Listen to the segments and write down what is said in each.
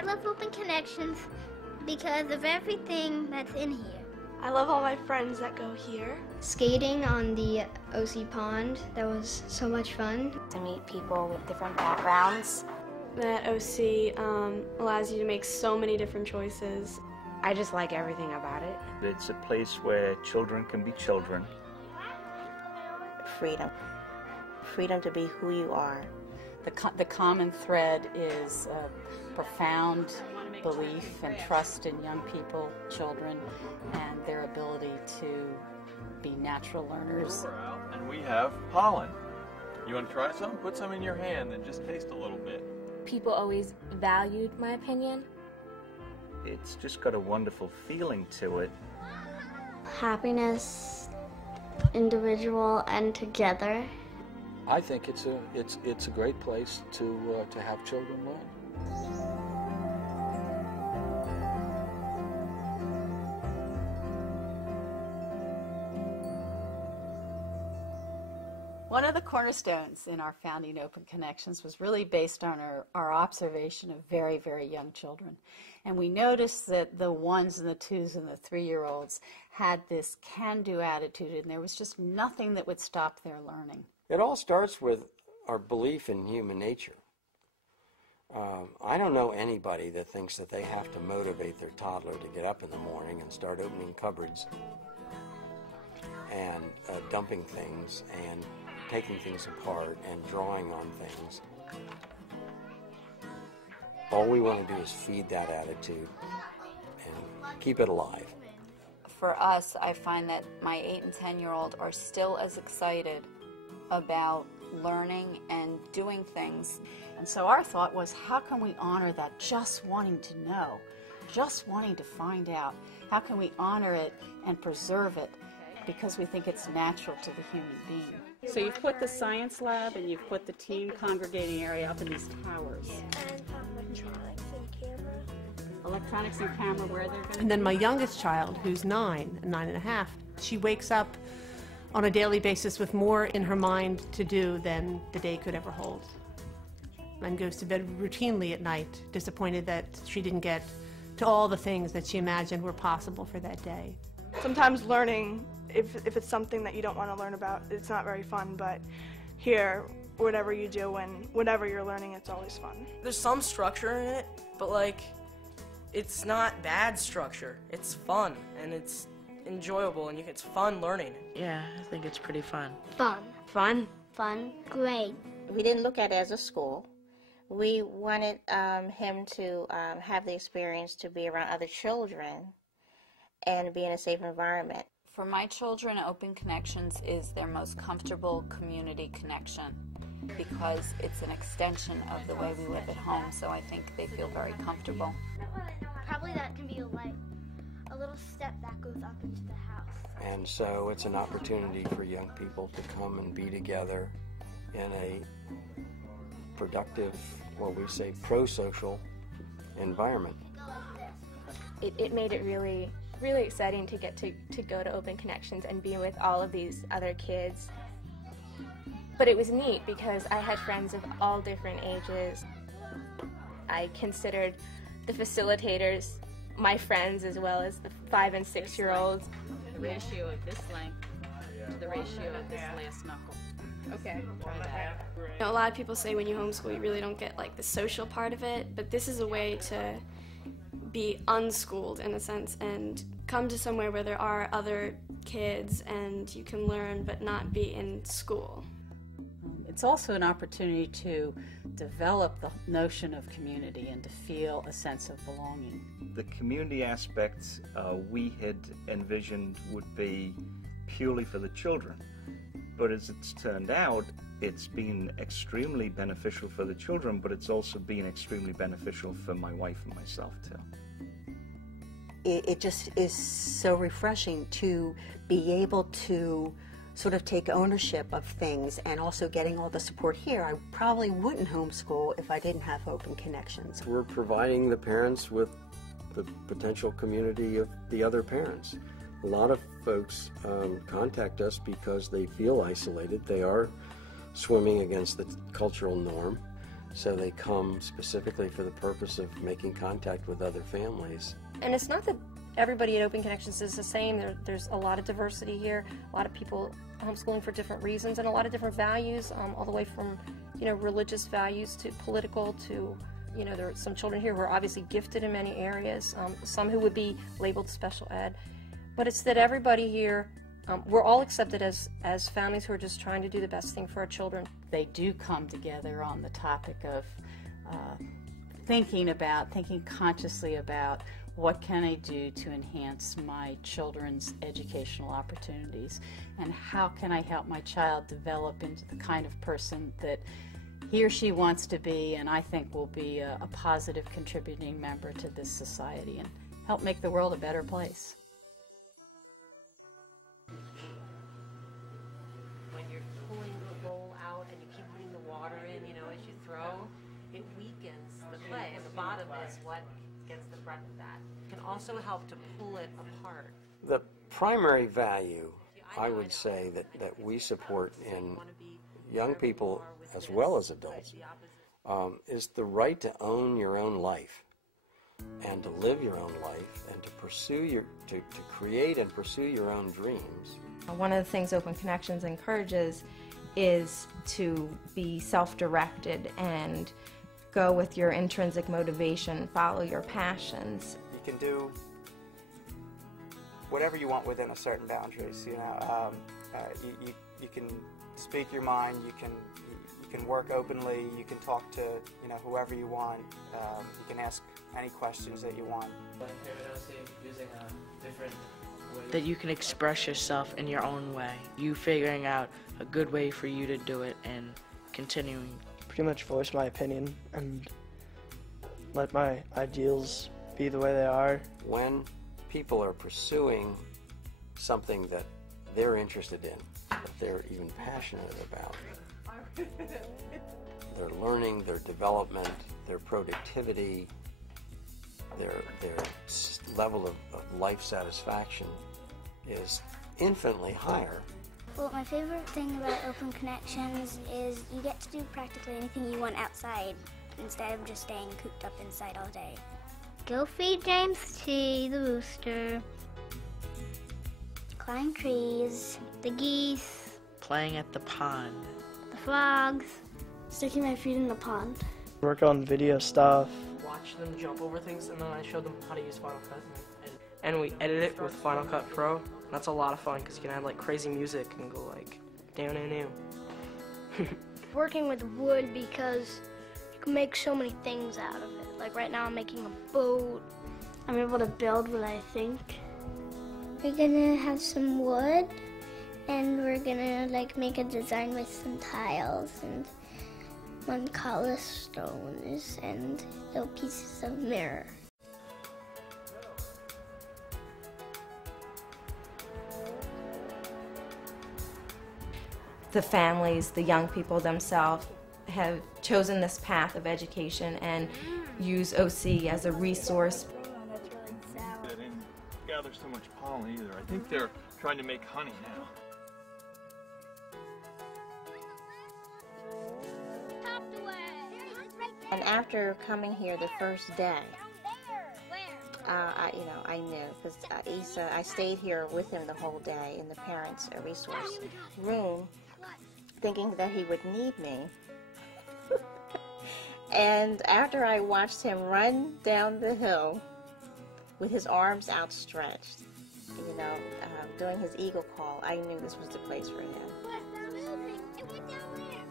I love Open Connections because of everything that's in here. I love all my friends that go here. Skating on the OC pond, that was so much fun. To meet people with different backgrounds. That OC allows you to make so many different choices. I just like everything about it. It's a place where children can be children. Freedom. Freedom to be who you are. The common thread is profound belief and trust in young people, children, and their ability to be natural learners. And we have pollen. You want to try some? Put some in your hand and just taste a little bit. People always valued my opinion. It's just got a wonderful feeling to it. Happiness, individual and together. I think it's a great place to have children learn. One of the cornerstones in our founding Open Connections was really based on our observation of very, very young children. And we noticed that the 1s and the 2s and the 3-year-olds had this can-do attitude, and there was just nothing that would stop their learning. It all starts with our belief in human nature. I don't know anybody that thinks that they have to motivate their toddler to get up in the morning and start opening cupboards and dumping things and taking things apart and drawing on things. All we want to do is feed that attitude and keep it alive. For us, I find that my 8 and 10-year-old are still as excited about learning and doing things. And so our thought was, how can we honor that just wanting to know, just wanting to find out? How can we honor it and preserve it because we think it's natural to the human being? So you've put the science lab and you've put the teen congregating area up in these towers. Electronics and camera, where they're going to And then my youngest child, who's 9 and a half, she wakes up on a daily basis with more in her mind to do than the day could ever hold. And goes to bed routinely at night, disappointed that she didn't get to all the things that she imagined were possible for that day. Sometimes learning, if it's something that you don't want to learn about, it's not very fun, but here, whatever you do and whatever you're learning, it's always fun. There's some structure in it, but like, it's not bad structure. It's fun, and it's enjoyable, and it's fun learning. Yeah, I think it's pretty fun. Fun. Fun? Fun. Great. We didn't look at it as a school. We wanted him to have the experience to be around other children and be in a safe environment. For my children, Open Connections is their most comfortable community connection because it's an extension of the way we live at home, so I think they feel very comfortable. Probably that can be a little step that goes up into the house. And so it's an opportunity for young people to come and be together in a productive, what we say, pro-social environment. It made it really exciting to get to go to Open Connections and be with all of these other kids. But it was neat because I had friends of all different ages. I considered the facilitators my friends as well as the 5 and 6-year-olds. The ratio of this length to the ratio of this last knuckle. Okay. Try that. You know, a lot of people say when you homeschool you really don't get like the social part of it, but this is a way to be unschooled in a sense and come to somewhere where there are other kids and you can learn but not be in school. It's also an opportunity to develop the notion of community and to feel a sense of belonging. The community aspect we had envisioned would be purely for the children, but as it's turned out, it's been extremely beneficial for the children, but it's also been extremely beneficial for my wife and myself too. It just is so refreshing to be able to sort of take ownership of things and also getting all the support here. I probably wouldn't homeschool if I didn't have Open Connections. We're providing the parents with the potential community of the other parents. A lot of folks contact us because they feel isolated. They are swimming against the cultural norm. So they come specifically for the purpose of making contact with other families. And it's not that everybody at Open Connections is the same. There's a lot of diversity here, a lot of people homeschooling for different reasons, and a lot of different values, all the way from, religious values to political to, there are some children here who are obviously gifted in many areas, some who would be labeled special ed. But it's that everybody here, we're all accepted as families who are just trying to do the best thing for our children. They do come together on the topic of thinking consciously about what can I do to enhance my children's educational opportunities, and how can I help my child develop into the kind of person that he or she wants to be, and I think will be a positive contributing member to this society and help make the world a better place. When you're pulling the bowl out and you keep putting the water in, as you throw, it weakens the clay, and the bottom is what gets the brunt of that. It can also help to pull it apart. The primary value, I would say, that we support in young people as well as adults is the right to own your own life and to live your own life and to pursue to create and pursue your own dreams. One of the things Open Connections encourages is to be self-directed and go with your intrinsic motivation, follow your passions. You can do whatever you want within a certain boundaries. You can speak your mind. You can work openly. You can talk to whoever you want. You can ask any questions that you want. That you can express yourself in your own way. You figuring out a good way for you to do it and continuing. Pretty much voice my opinion and let my ideals be the way they are. When people are pursuing something that they're interested in, that they're even passionate about, their learning, their development, their productivity, their level of life satisfaction is infinitely higher. Well, my favorite thing about Open Connections is you get to do practically anything you want outside instead of just staying cooped up inside all day. Go feed James T, the rooster. Climb trees. The geese. Playing at the pond. The frogs. Sticking my feet in the pond. Work on video stuff. Watch them jump over things, and then I show them how to use Final Cut. And we edit it with Final Cut Pro. That's a lot of fun because you can add like crazy music and go like down and new. Working with wood because you can make so many things out of it. Like right now I'm making a boat. I'm able to build what I think. We're gonna have some wood and we're gonna like make a design with some tiles and one cobblestones and little pieces of mirror. The families, the young people themselves have chosen this path of education and use OC as a resource. They didn't gather so much pollen either. I think they're trying to make honey now. And after coming here the first day, I knew because I stayed here with him the whole day in the parents' resource room, thinking that he would need me. And after I watched him run down the hill with his arms outstretched, doing his eagle call, I knew this was the place for him. It went down there.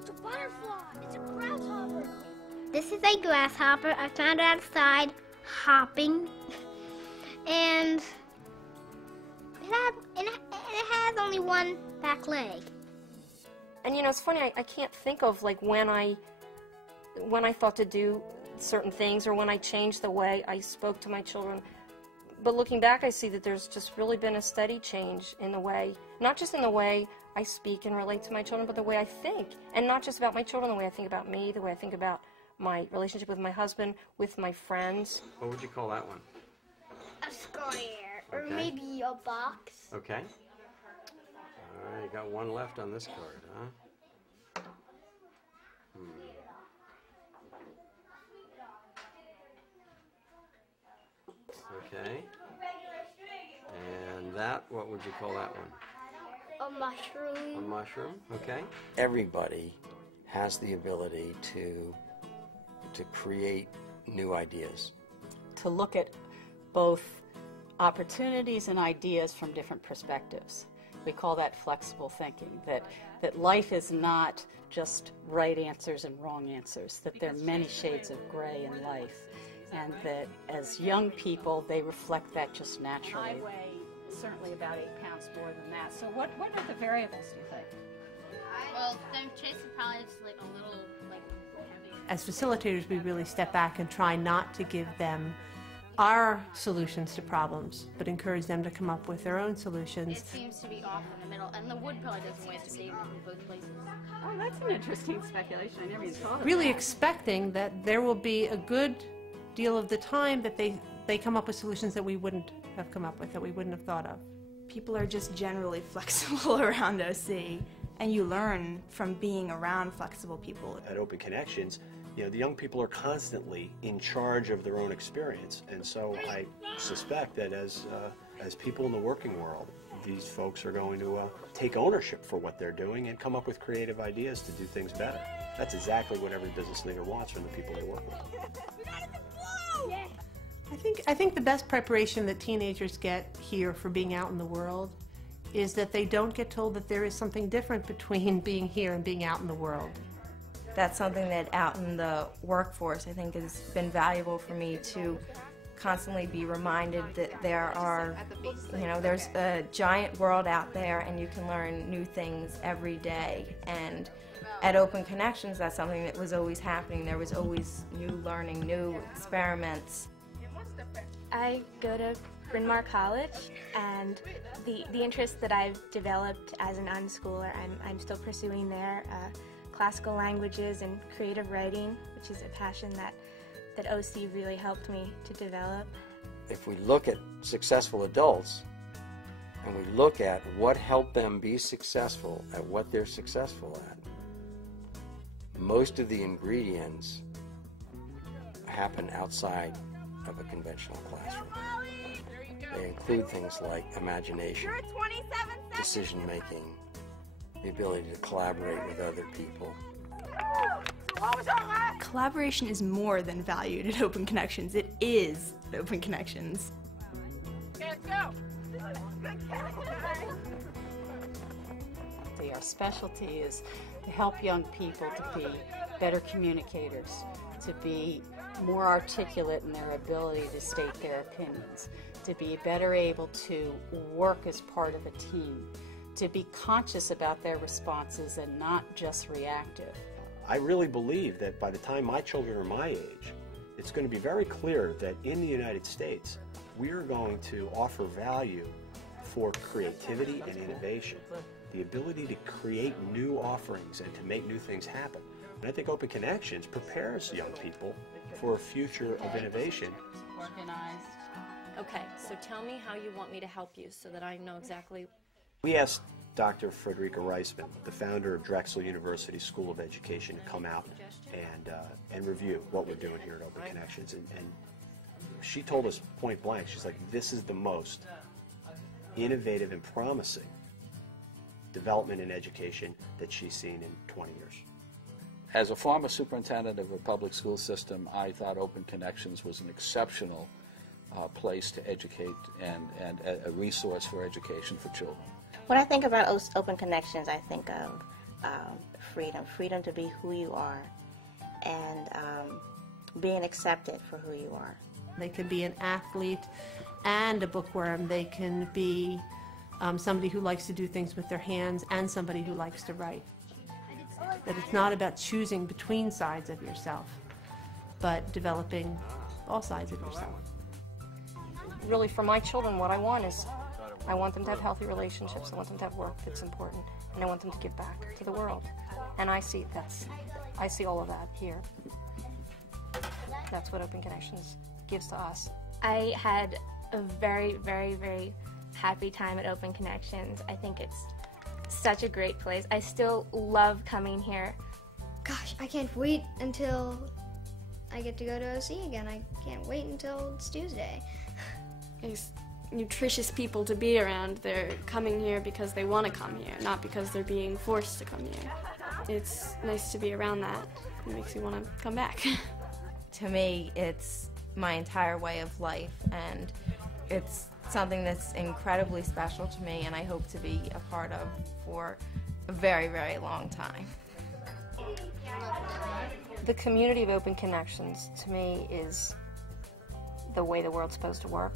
It's a butterfly. It's a grasshopper. This is a grasshopper. I found it outside hopping, and it has only one back leg. And it's funny, I can't think of like when I thought to do certain things or when I changed the way I spoke to my children. But looking back, I see that there's just really been a steady change in the way, not just in the way I speak and relate to my children, but the way I think. And not just about my children, the way I think about me, the way I think about my relationship with my husband, with my friends. What would you call that one? A square, or Okay. maybe a box. Okay. All right, you got one left on this card, huh? Okay. And that, what would you call that one? A mushroom. A mushroom, okay. Everybody has the ability to create new ideas. To look at both opportunities and ideas from different perspectives. We call that flexible thinking, that life is not just right answers and wrong answers, that there are many shades of gray in life, and that as young people, they reflect that just naturally. I weigh certainly about 8 pounds more than that. So what are the variables, do you think? Well, then Chase is probably just like a little like heavy. As facilitators, we really step back and try not to give them our solutions to problems, but encourage them to come up with their own solutions. It seems to be off in the middle, and the wood probably doesn't seem to be in both places. Oh, that's an interesting speculation. I never even thought of Really that. expecting that there will be a good deal of the time that they come up with solutions that we wouldn't have come up with, that we wouldn't have thought of. People are just generally flexible around OC, and you learn from being around flexible people. At Open Connections, you know, the young people are constantly in charge of their own experience, and so I suspect that as people in the working world, these folks are going to take ownership for what they're doing and come up with creative ideas to do things better. That's exactly what every business leader wants from the people they work with. I think the best preparation that teenagers get here for being out in the world is that they don't get told that there is something different between being here and being out in the world. That's something that out in the workforce I think has been valuable for me, to constantly be reminded that there are, there's a giant world out there and you can learn new things every day. And at Open Connections, that's something that was always happening. There was always new learning, new experiments. I go to Bryn Mawr College, and the interest that I've developed as an unschooler, I'm still pursuing there. Classical languages and creative writing, which is a passion that OC really helped me to develop. If we look at successful adults and we look at what helped them be successful at what they're successful at, most of the ingredients happen outside of a conventional classroom. They include things like imagination, decision-making, the ability to collaborate with other people. Collaboration is more than valued at Open Connections. It is Open Connections. Let's go! Our specialty is to help young people to be better communicators, to be more articulate in their ability to state their opinions, to be better able to work as part of a team, to be conscious about their responses and not just reactive. I really believe that by the time my children are my age, it's going to be very clear that in the United States, we are going to offer value for creativity and innovation, the ability to create new offerings and to make new things happen. And I think Open Connections prepares young people for a future of innovation. Organized. Okay, so tell me how you want me to help you so that I know exactly. We asked Dr. Frederica Reisman, the founder of Drexel University School of Education, to come out and review what we're doing here at Open Connections. And she told us point blank, she's like, this is the most innovative and promising development in education that she's seen in 20 years. As a former superintendent of a public school system, I thought Open Connections was an exceptional place to educate and a resource for education for children. When I think about Open Connections, I think of freedom to be who you are, and being accepted for who you are. They can be an athlete and a bookworm. They can be somebody who likes to do things with their hands and somebody who likes to write. That it's not about choosing between sides of yourself, but developing all sides of yourself. Really, for my children, what I want is I want them to have healthy relationships. I want them to have work that's important, and I want them to give back to the world. And I see all of that here. That's what Open Connections gives to us. I had a very, very, very happy time at Open Connections. I think it's such a great place. I still love coming here. Gosh, I can't wait until I get to go to OC again. I can't wait until it's Tuesday. nutritious people to be around. They're coming here because they want to come here, not because they're being forced to come here. It's nice to be around that. It makes you want to come back. To me, it's my entire way of life, and it's something that's incredibly special to me, and I hope to be a part of for a very, very long time. The community of Open Connections, to me, is the way the world's supposed to work.